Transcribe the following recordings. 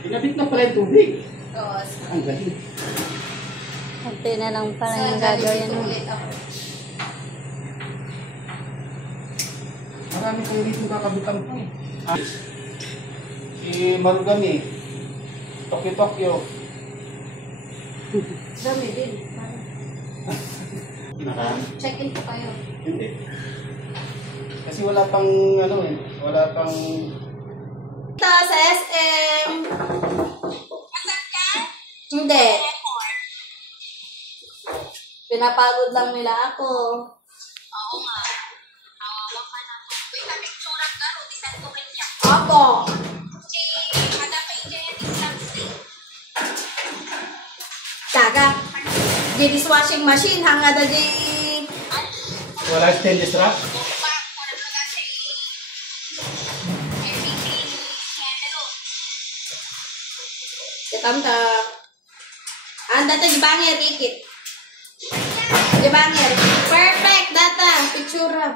Ginabit na pala yung tubig. Oo. Ang galing. Kunti na lang pala yung gagawin mo. Marami kayo dito kakabitan po eh. Si Marugami. Tokyo. Dami din. Check-in po kayo. Hindi. Kasi wala pang ano eh. Wala pang... Ito sa SM. Asan ka? Hindi. Airport. Pinapagod lang nila ako. Oo nga. Kawawa ka naman. Uy, kapicturan ka, Rudisan ko rin niya. Opo. Ada pa yung Jaya Islam State. Taga. Di dishwashing machine. Hanga da di... Wala stainless wrap? Katamta. Anda to Jibangir, ikit. Jibangir. Perfect, data. Pictura.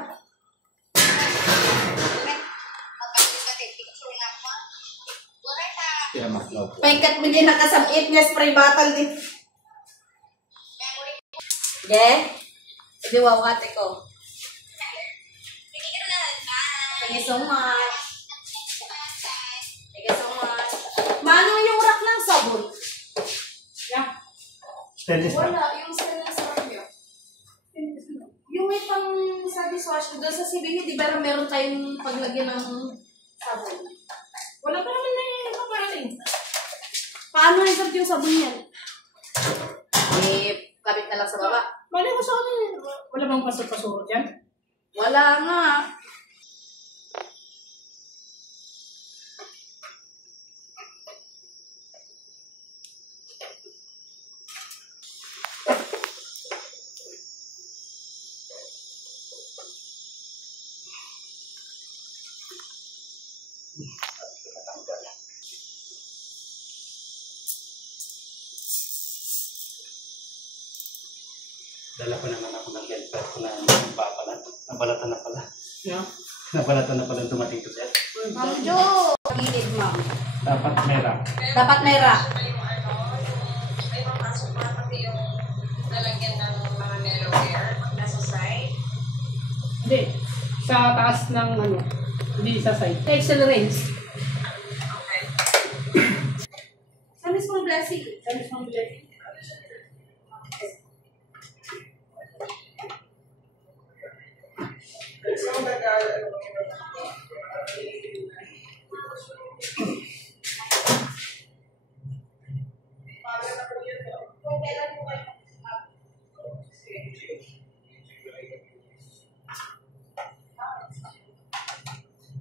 Kaya maklaw po. Paikat mo din nakasabit niya spray bottle din. Yeah? Hindi wawate ko. Thank you so much. Thank you so much. Mano yung rack ng sabon? Yeah. Stainless wrap? Wala, yung stainless rack niyo. Yung may pang sa dishwasher, doon sa CBH, di ba meron tayong paglagyan ng sabon? Wala pa naman na yung kaparating. Paano insert yung sabon yan? Eh, kabit na lang sa baba. Bali ko sa akin, wala bang pasok-pasok dyan? Wala nga. Dala ko naman ako ng helper ko na nabalatan na pala. Yeah. Nabalatan na pala yung tomato set. Ma'am Jo! Gilid, ma'am. Dapat mera. Dapat may rack. May papasok pa pati yung lalagyan ng mga Melaware pag nasa site. Hindi. Sa taas ng ano, hindi sa side. Accelerate. Okay. Sa mismong blessing. Sa mismong blessing.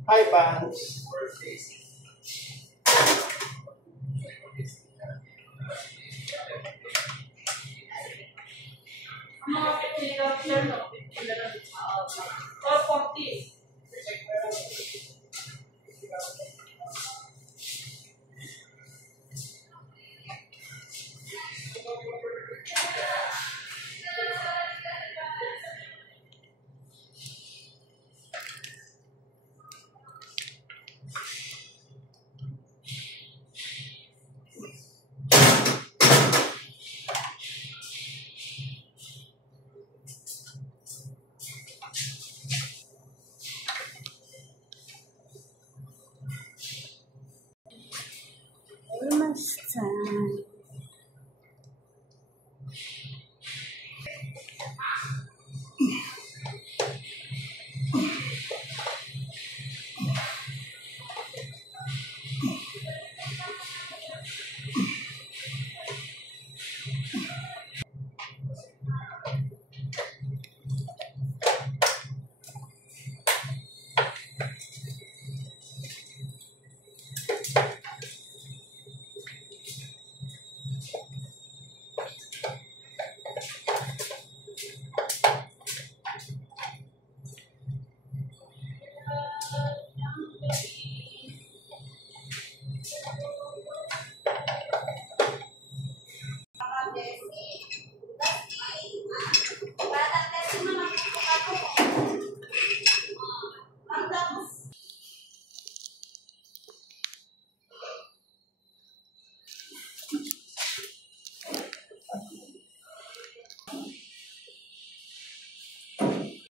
Hi, Pans. Mga 50 na sir, no? 50 na lang. 40. Almost time.